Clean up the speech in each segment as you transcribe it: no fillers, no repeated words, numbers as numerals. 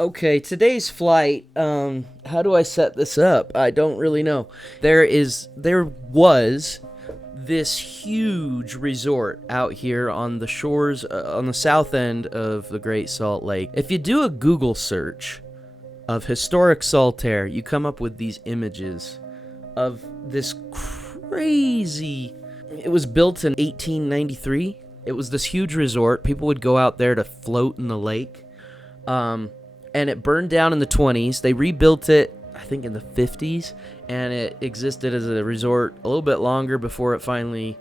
Okay, today's flight, how do I set this up? I don't really know. There was this huge resort out here on the shores, on the south end of the Great Salt Lake. If you do a Google search of historic Saltair, you come up with these images of this crazy... It was built in 1893. It was this huge resort. People would go out there to float in the lake. And it burned down in the 20s. They rebuilt it, I think, in the 50s, and it existed as a resort a little bit longer before it finally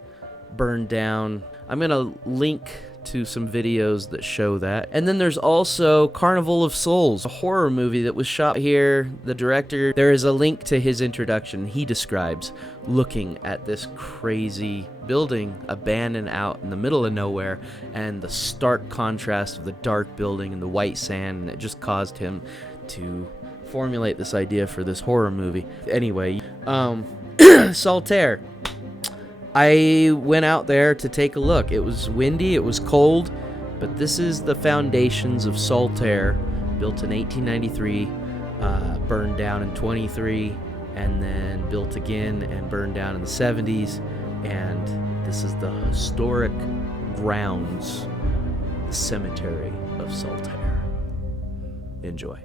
burned down. I'm going to link to some videos that show that. And then there's also Carnival of Souls, a horror movie that was shot here. The director, there is a link to his introduction. He describes looking at this crazy building abandoned out in the middle of nowhere and the stark contrast of the dark building and the white sand, and it just caused him to formulate this idea for this horror movie. Anyway, Saltair. I went out there to take a look. It was windy, it was cold, but this is the foundations of Saltair, built in 1893, burned down in 23, and then built again and burned down in the 70s. And this is the historic grounds, the cemetery of Saltair. Enjoy.